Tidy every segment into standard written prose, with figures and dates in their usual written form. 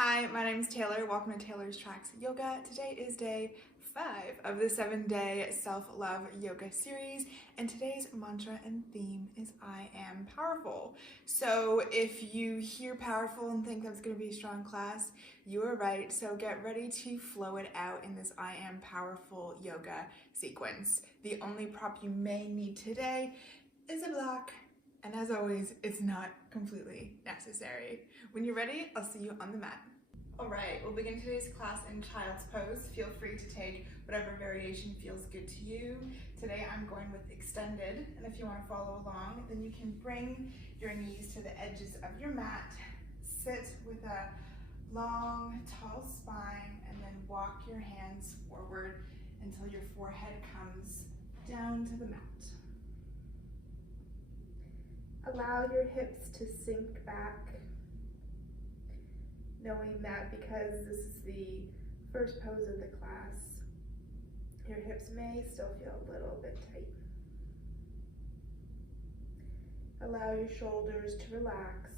Hi, my name is Taylor. Welcome to Taylor's Tracks Yoga. Today is day 5 of the 7-day self-love yoga series, and today's mantra and theme is I am powerful. So if you hear powerful and think that's going to be a strong class, you are right. So get ready to flow it out in this I am powerful yoga sequence. The only prop you may need today is a block. And as always, it's not completely necessary. When you're ready, I'll see you on the mat. All right, we'll begin today's class in child's pose. Feel free to take whatever variation feels good to you. Today I'm going with extended, and if you want to follow along, then you can bring your knees to the edges of your mat, sit with a long, tall spine, and then walk your hands forward until your forehead comes down to the mat. Allow your hips to sink back, knowing that because this is the first pose of the class, your hips may still feel a little bit tight. Allow your shoulders to relax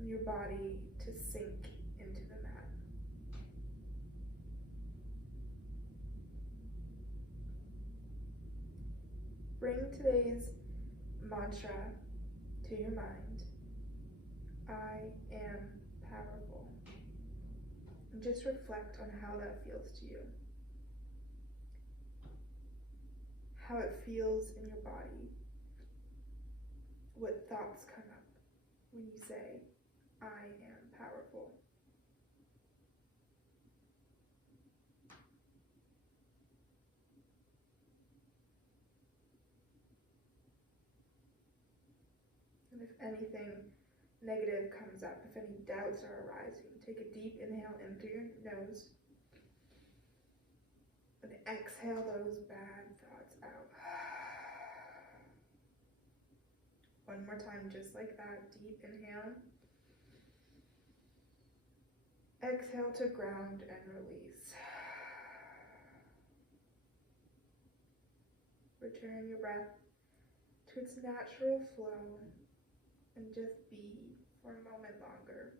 and your body to sink into the mat. Bring today's mantra to your mind. I am powerful. And just reflect on how that feels to you. How it feels in your body. What thoughts come up when you say, I am powerful. And if anything negative comes up, if any doubts are arising, take a deep inhale in through your nose and exhale those bad thoughts out. One more time, just like that. Deep inhale. Exhale to ground and release. Return your breath to its natural flow and just be for a moment longer.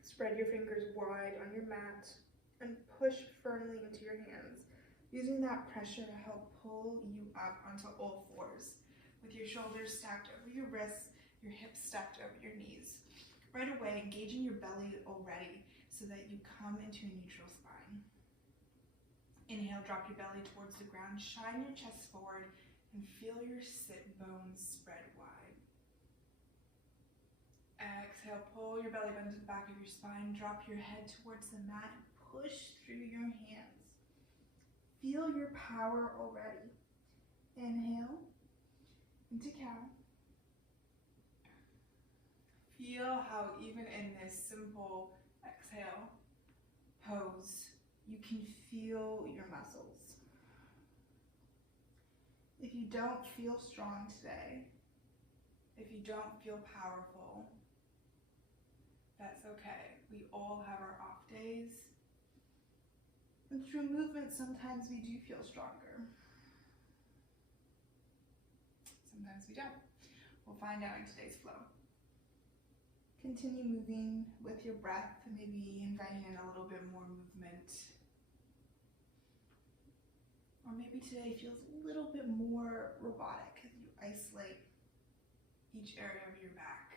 Spread your fingers wide on your mat and push firmly into your hands, using that pressure to help pull you up onto all fours, with your shoulders stacked over your wrists, your hips stacked over your knees. Right away, engaging your belly already so that you come into a neutral spine. Inhale, drop your belly towards the ground, shine your chest forward, and feel your sit bones spread wide. Exhale, pull your belly button to the back of your spine, drop your head towards the mat, and push through your hands. Feel your power already. Inhale into cow. Feel how even in this simple exhale pose, you can feel your muscles. If you don't feel strong today, if you don't feel powerful, that's okay. We all have our off days. And through movement, sometimes we do feel stronger. Sometimes we don't. We'll find out in today's flow. Continue moving with your breath, maybe inviting in a little bit more movement. Or maybe today feels a little bit more robotic as you isolate each area of your back.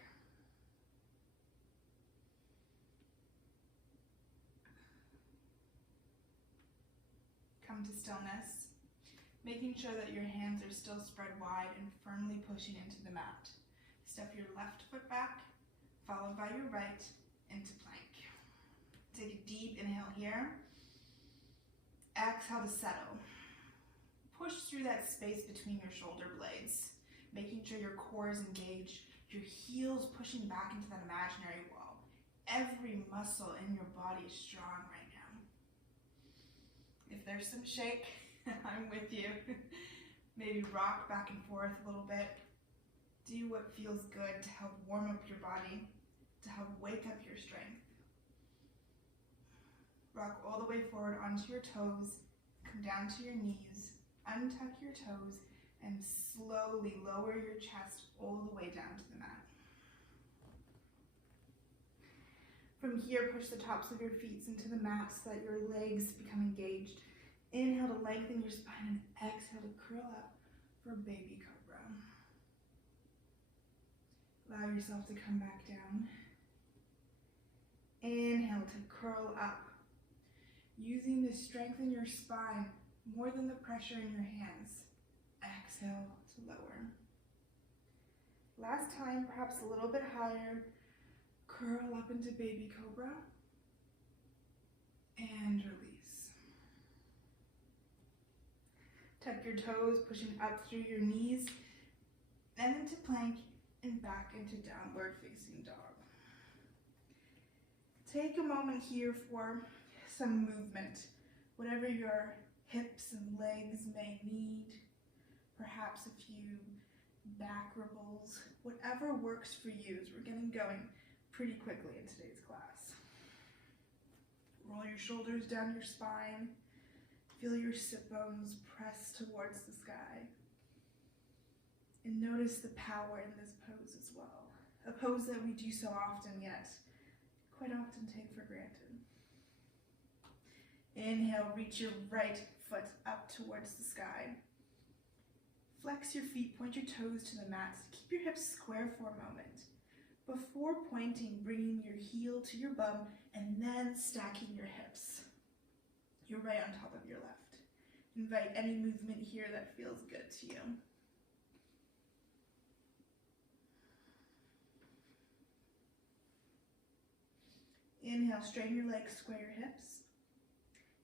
Come to stillness, making sure that your hands are still spread wide and firmly pushing into the mat. Step your left foot back, followed by your right into plank. Take a deep inhale here. Exhale to settle. Push through that space between your shoulder blades, making sure your core is engaged, your heels pushing back into that imaginary wall. Every muscle in your body is strong right now. If there's some shake, I'm with you. Maybe rock back and forth a little bit. Do what feels good to help warm up your body, to help wake up your strength. Rock all the way forward onto your toes. Come down to your knees. Untuck your toes and slowly lower your chest all the way down to the mat. From here, push the tops of your feet into the mat so that your legs become engaged. Inhale to lengthen your spine and exhale to curl up for baby cobra. Allow yourself to come back down. Inhale to curl up, using the strength in your spine more than the pressure in your hands. Exhale to lower. Last time, perhaps a little bit higher. Curl up into baby cobra and release. Tuck your toes, pushing up through your knees and into plank and back into downward facing dog. Take a moment here for some movement, whatever your hips and legs may need, perhaps a few back wriggles, whatever works for you as we're getting going pretty quickly in today's class. Roll your shoulders down your spine. Feel your sit bones press towards the sky. And notice the power in this pose as well. A pose that we do so often, yet quite often take for granted. Inhale, reach your right foot up towards the sky. Flex your feet, point your toes to the mat. Keep your hips square for a moment. Before pointing, bringing your heel to your bum and then stacking your hips. Your right on top of your left. Invite any movement here that feels good to you. Inhale, straighten your legs, square your hips.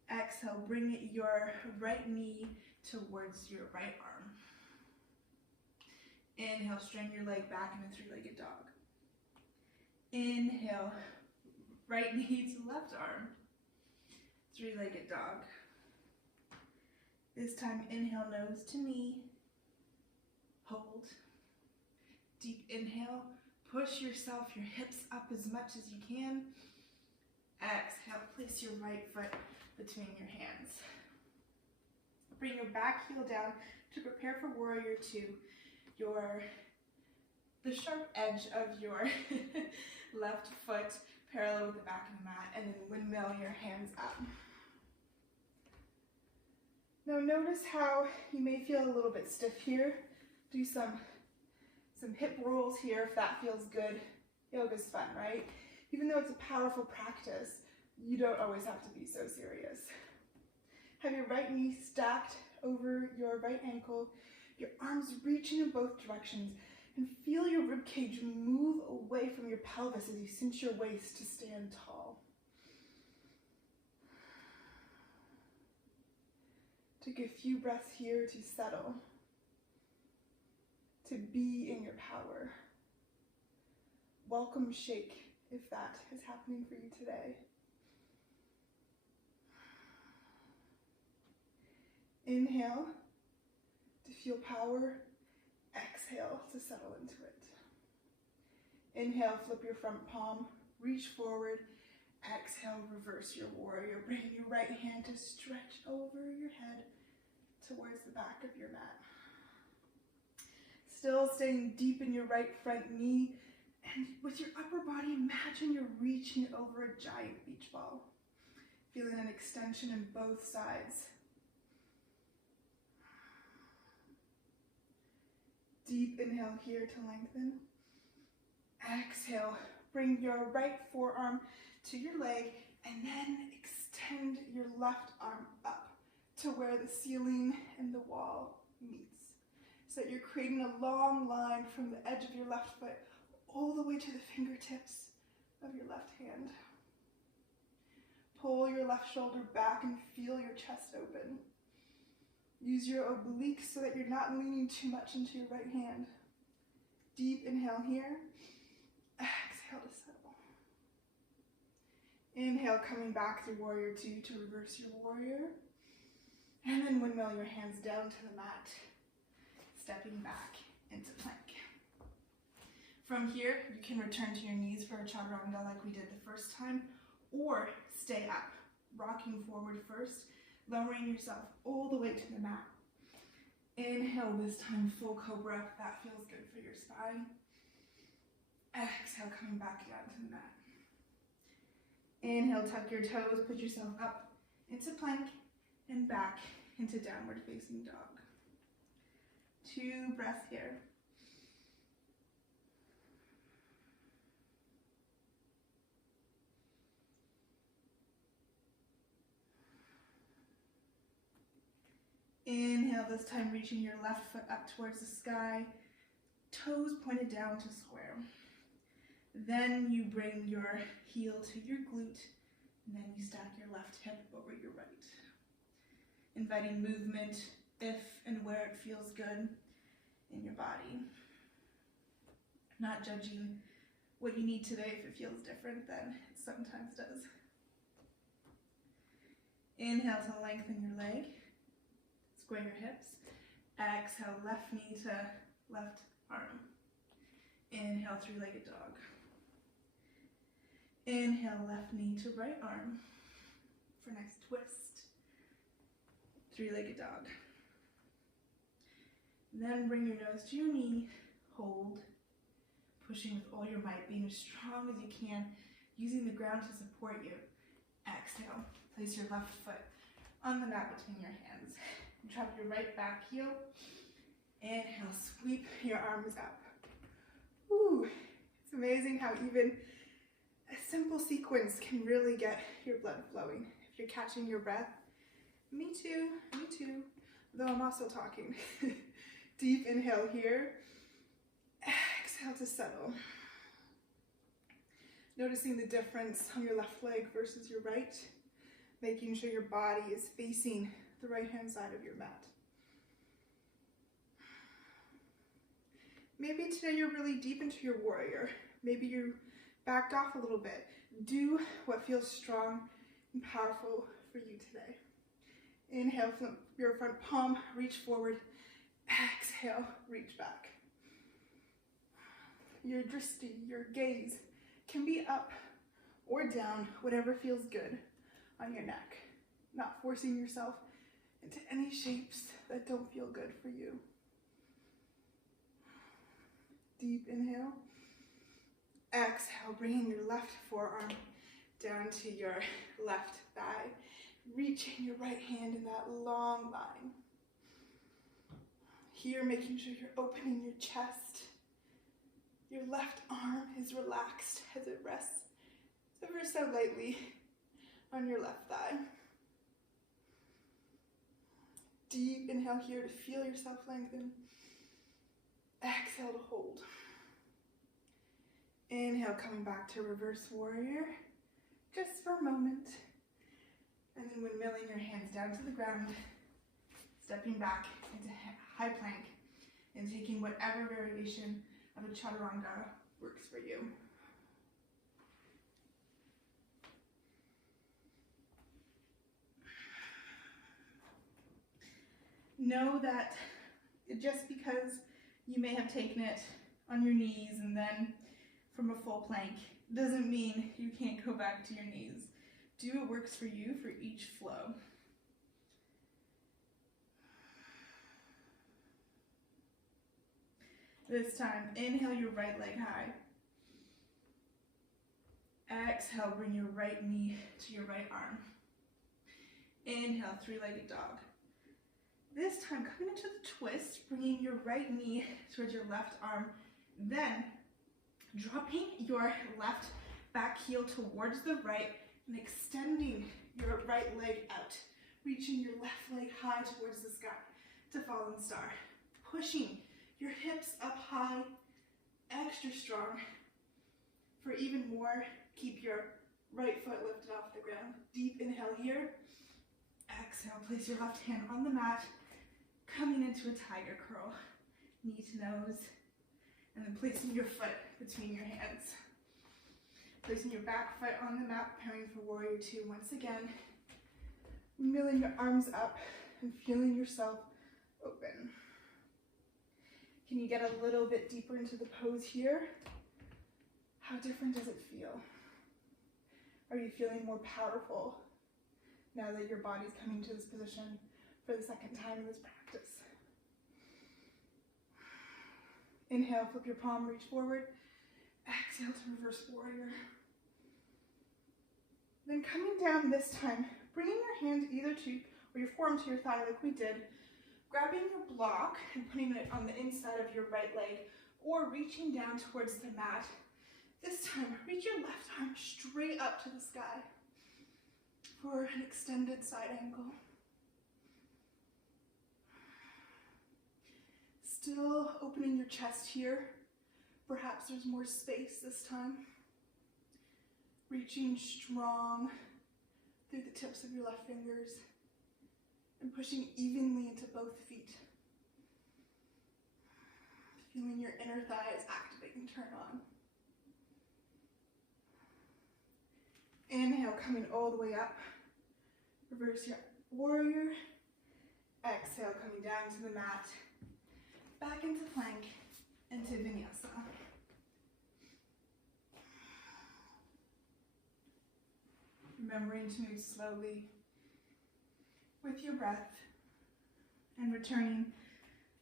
Exhale, bring your right knee towards your right arm. Inhale, straighten your leg back in a three-legged dog. Inhale, right knee to left arm, three-legged dog. This time, inhale, nose to knee, hold. Deep inhale, push yourself, your hips up as much as you can. Exhale, place your right foot between your hands. Bring your back heel down to prepare for warrior two. The sharp edge of your left foot parallel with the back of the mat, and then windmill your hands up. Now notice how you may feel a little bit stiff here. Do some hip rolls here if that feels good. Yoga's fun, right? Even though it's a powerful practice, you don't always have to be so serious. Have your right knee stacked over your right ankle, your arms reaching in both directions, and feel your ribcage move away from your pelvis as you cinch your waist to stand tall. Take a few breaths here to settle, to be in your power. Welcome shake if that is happening for you today. Inhale to feel power. Exhale to settle into it. Inhale, flip your front palm, reach forward. Exhale, reverse your warrior. Bring your right hand to stretch over your head towards the back of your mat. Still staying deep in your right front knee. And with your upper body, imagine you're reaching over a giant beach ball. Feeling an extension in both sides. Deep inhale here to lengthen. Exhale, bring your right forearm to your leg and then extend your left arm up to where the ceiling and the wall meets. So that you're creating a long line from the edge of your left foot all the way to the fingertips of your left hand. Pull your left shoulder back and feel your chest open. Use your obliques so that you're not leaning too much into your right hand. Deep inhale here. Exhale to settle. Inhale, coming back through warrior two to reverse your warrior. And then windmill your hands down to the mat, stepping back into plank. From here, you can return to your knees for a chaturanga like we did the first time, or stay up, rocking forward first, lowering yourself all the way to the mat. Inhale this time, full cobra. That feels good for your spine. Exhale, coming back down to the mat. Inhale, tuck your toes, put yourself up into plank and back into downward facing dog. 2 breaths here. Inhale, this time reaching your left foot up towards the sky, toes pointed down to square. Then you bring your heel to your glute, and then you stack your left hip over your right. Inviting movement if and where it feels good in your body. Not judging what you need today. If it feels different, then it sometimes does. Inhale to lengthen your leg. Square your hips. Exhale, left knee to left arm. Inhale, 3-legged dog. Inhale, left knee to right arm for next twist. 3-legged dog. Then bring your nose to your knee, hold, pushing with all your might, being as strong as you can, using the ground to support you. Exhale, place your left foot on the mat between your hands. Drop your right back heel. Inhale, sweep your arms up. Ooh, it's amazing how even a simple sequence can really get your blood flowing. If you're catching your breath, me too, though I'm also talking. Deep inhale here. Exhale to settle. Noticing the difference on your left leg versus your right, making sure your body is facing the right-hand side of your mat. Maybe today you're really deep into your warrior. Maybe you're backed off a little bit. Do what feels strong and powerful for you today. Inhale, flip your front palm, reach forward. Exhale, reach back. Your drishti, your gaze, can be up or down, whatever feels good on your neck. Not forcing yourself into any shapes that don't feel good for you. Deep inhale. Exhale, bringing your left forearm down to your left thigh, reaching your right hand in that long line. Here, making sure you're opening your chest. Your left arm is relaxed as it rests ever so lightly on your left thigh. Deep inhale here to feel yourself lengthen. Exhale to hold. Inhale, coming back to reverse warrior, just for a moment. And then windmilling your hands down to the ground, stepping back into high plank, and taking whatever variation of a chaturanga works for you. Know that just because you may have taken it on your knees and then from a full plank doesn't mean you can't go back to your knees. Do what works for you for each flow. This time, inhale your right leg high. Exhale, bring your right knee to your right arm. Inhale, 3-legged dog. This time, coming into the twist, bringing your right knee towards your left arm, then dropping your left back heel towards the right and extending your right leg out, reaching your left leg high towards the sky to fallen star, pushing your hips up high, extra strong. For even more, keep your right foot lifted off the ground. Deep inhale here. Exhale, place your left hand on the mat, coming into a tiger curl, knee to nose, and then placing your foot between your hands. Placing your back foot on the mat, preparing for warrior 2 once again. Milling your arms up and feeling yourself open. Can you get a little bit deeper into the pose here? How different does it feel? Are you feeling more powerful? now that your body's coming to this position for the second time in this practice. Inhale, flip your palm, reach forward. Exhale to reverse warrior. Then coming down this time, bringing your hand either to, or your forearm to your thigh like we did, grabbing your block and putting it on the inside of your right leg, or reaching down towards the mat. This time, reach your left arm straight up to the sky for an extended side angle. Still opening your chest here. Perhaps there's more space this time. Reaching strong through the tips of your left fingers and pushing evenly into both feet. Feeling your inner thighs activate and turn on. Inhale, coming all the way up. Reverse your warrior. Exhale, coming down to the mat. Back into plank, into vinyasa. Remembering to move slowly with your breath and returning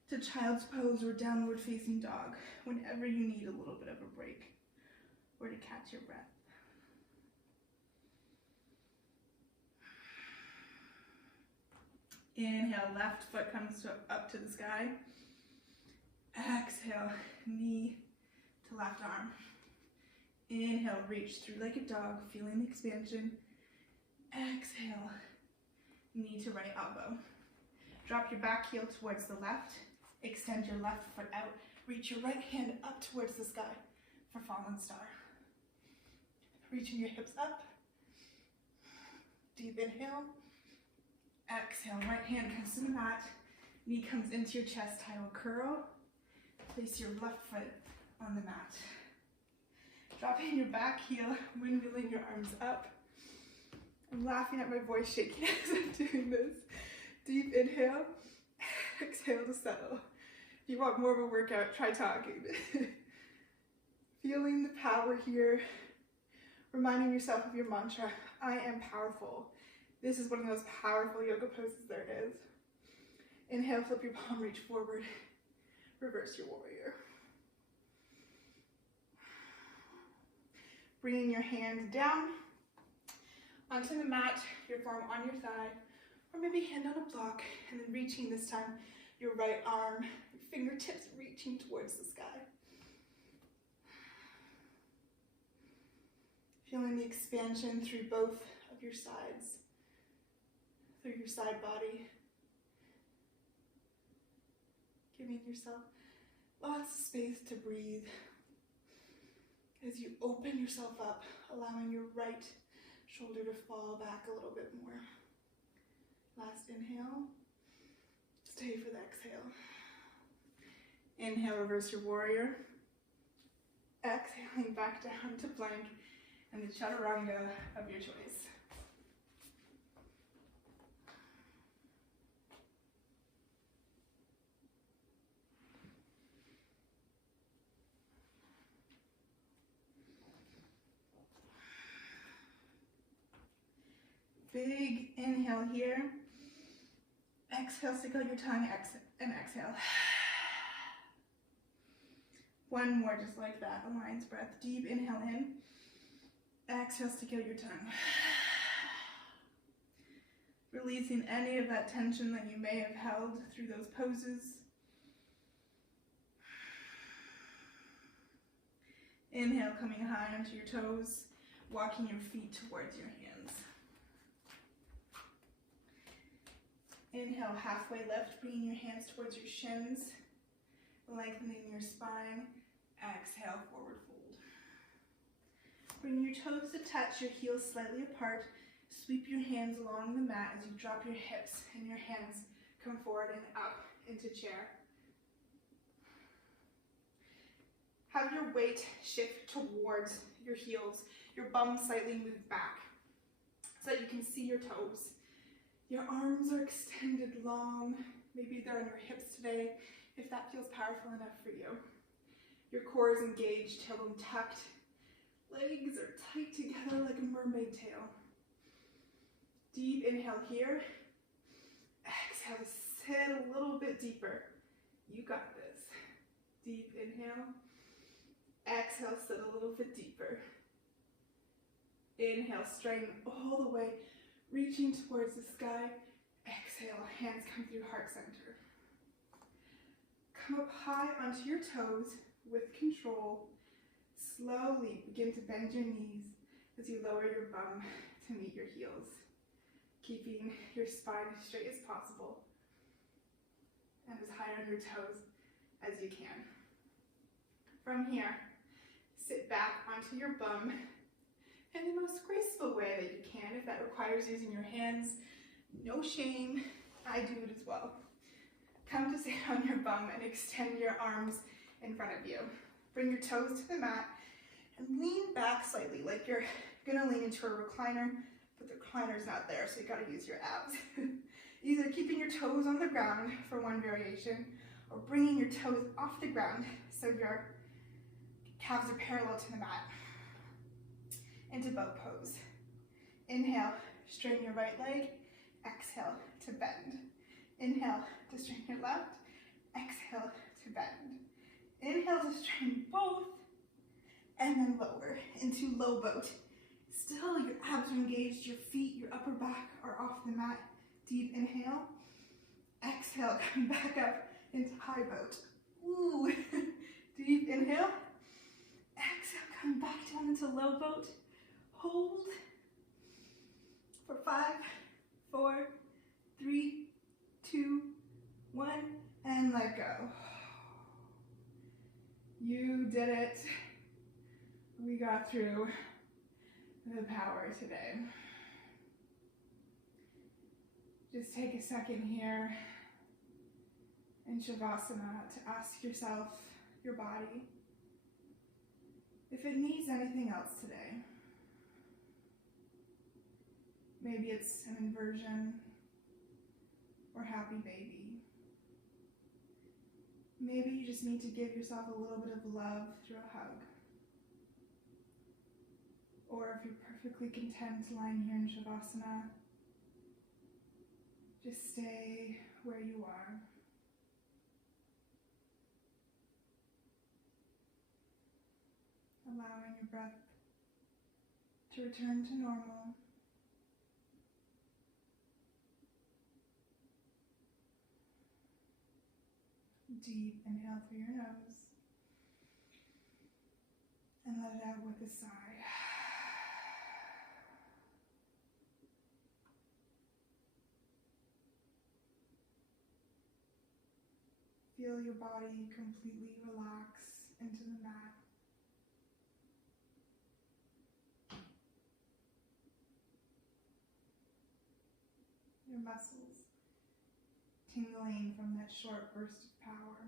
to child's pose or downward facing dog whenever you need a little bit of a break or to catch your breath. Inhale, left foot comes up to the sky. Exhale, knee to left arm. Inhale, reach through like a dog, feeling the expansion. Exhale, knee to right elbow. Drop your back heel towards the left. Extend your left foot out. Reach your right hand up towards the sky for fallen star. Reaching your hips up. Deep inhale. Exhale, right hand comes to the mat. Knee comes into your chest, I will curl. Place your left foot on the mat. Dropping your back heel, windmilling your arms up. I'm laughing at my voice shaking as I'm doing this. Deep inhale, exhale to settle. If you want more of a workout, try talking. Feeling the power here, reminding yourself of your mantra, I am powerful. This is one of the most powerful yoga poses there is. Inhale, flip your palm, reach forward. Reverse your warrior. Bringing your hands down onto the mat, your forearm on your thigh, or maybe hand on a block, and then reaching this time, your right arm, your fingertips reaching towards the sky. Feeling the expansion through both of your sides, through your side body. Giving yourself lots of space to breathe as you open yourself up, allowing your right shoulder to fall back a little bit more. Last inhale. Stay for the exhale. Inhale, reverse your warrior. Exhaling back down to plank and the chaturanga of your choice. Big inhale here. Exhale, stick out your tongue, and exhale. One more just like that, a lion's breath. Deep inhale in. Exhale, stick out your tongue. Releasing any of that tension that you may have held through those poses. Inhale, coming high onto your toes, walking your feet towards your hands. Inhale, halfway lift, bringing your hands towards your shins, lengthening your spine. Exhale, forward fold. Bring your toes to touch, your heels slightly apart. Sweep your hands along the mat as you drop your hips and your hands come forward and up into chair. Have your weight shift towards your heels, your bum slightly moved back so that you can see your toes. Your arms are extended long, maybe they're on your hips today, if that feels powerful enough for you. Your core is engaged, tailbone tucked, legs are tight together like a mermaid tail. Deep inhale here. Exhale to sit a little bit deeper. You got this. Deep inhale. Exhale, sit a little bit deeper. Inhale, straighten all the way, reaching towards the sky. Exhale, hands come through heart center. Come up high onto your toes with control. Slowly begin to bend your knees as you lower your bum to meet your heels, keeping your spine as straight as possible and as high on your toes as you can. From here, sit back onto your bum in the most graceful way that you can. If that requires using your hands, no shame, I do it as well. Come to sit on your bum and extend your arms in front of you. Bring your toes to the mat and lean back slightly, like you're gonna lean into a recliner, but the recliner's not there, so you gotta use your abs. Either keeping your toes on the ground for one variation, or bringing your toes off the ground so your calves are parallel to the mat. Into boat pose. Inhale, straighten your right leg. Exhale to bend. Inhale to straighten your left. Exhale to bend. Inhale to straighten both. And then lower into low boat. Still, your abs are engaged. Your feet, your upper back are off the mat. Deep inhale. Exhale, come back up into high boat. Ooh. Deep inhale. Exhale, come back down into low boat. Hold for 5, 4, 3, 2, 1, and let go. You did it. We got through the power today. Just take a second here in Shavasana to ask yourself, your body, if it needs anything else today. Maybe it's an inversion or happy baby. Maybe you just need to give yourself a little bit of love through a hug. Or if you're perfectly content lying here in Shavasana, just stay where you are. Allowing your breath to return to normal. Deep inhale through your nose and let it out with a sigh. Feel your body completely relax into the mat. Your muscles tingling from that short burst of power.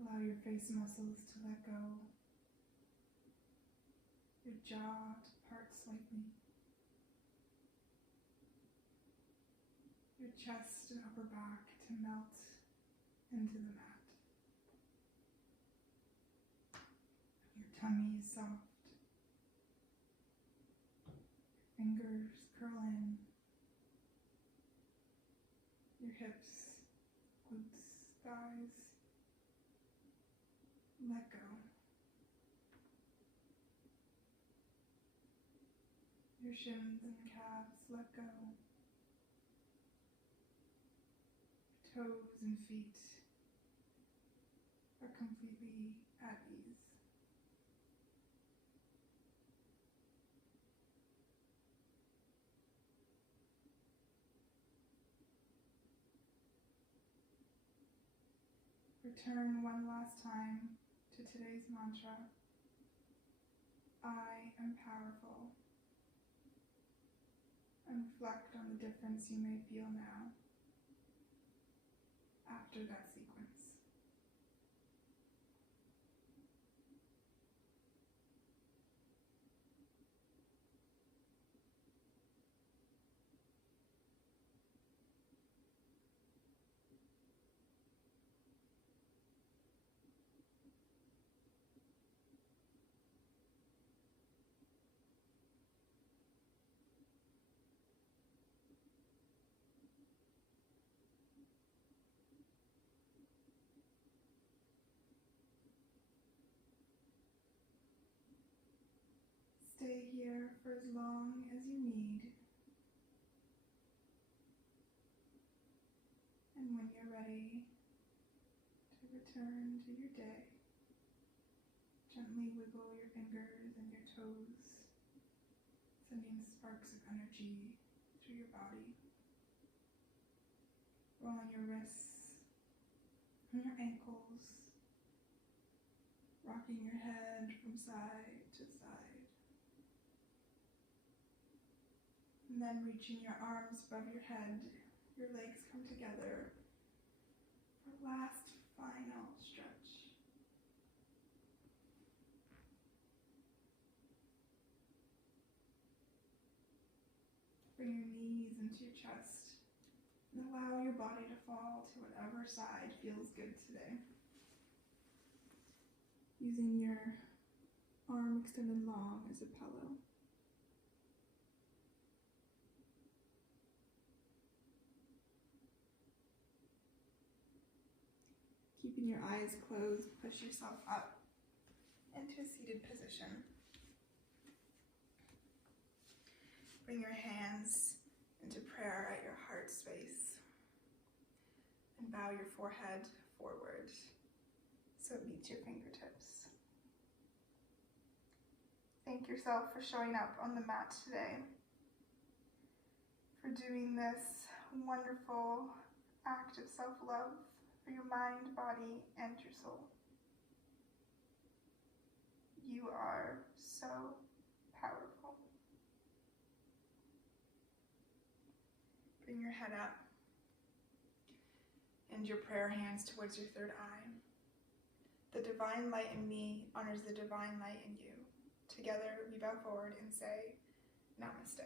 Allow your face muscles to let go. Your jaw to part slightly. Your chest and upper back to melt into the mat. Your tummy is soft. Fingers curl in. Your hips, glutes, thighs. Let go. Your shins and calves, let go. Toes and feet are completely at ease. Return one last time to today's mantra. I am powerful. And reflect on the difference you may feel now after that sequence. stay here for as long as you need. And when you're ready to return to your day, gently wiggle your fingers and your toes, sending sparks of energy through your body. Rolling your wrists and your ankles, rocking your head from side to side. And then reaching your arms above your head, your legs come together for last final stretch. Bring your knees into your chest and allow your body to fall to whatever side feels good today. Using your arm extended long as a pillow. Keeping your eyes closed, push yourself up into a seated position. Bring your hands into prayer at your heart space and bow your forehead forward so it meets your fingertips. Thank yourself for showing up on the mat today, for doing this wonderful act of self-love for your mind, body, and your soul. You are so powerful. Bring your head up and your prayer hands towards your third eye. The divine light in me honors the divine light in you. Together we bow forward and say, Namaste.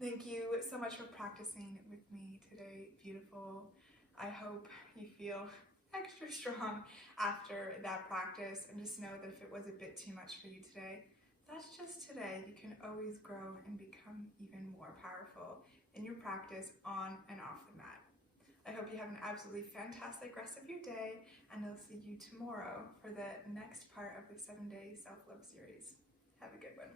Thank you so much for practicing with me today, beautiful. I hope you feel extra strong after that practice, and just know that if it was a bit too much for you today, that's just today. You can always grow and become even more powerful in your practice on and off the mat. I hope you have an absolutely fantastic rest of your day, and I'll see you tomorrow for the next part of the 7-day self-love series. Have a good one.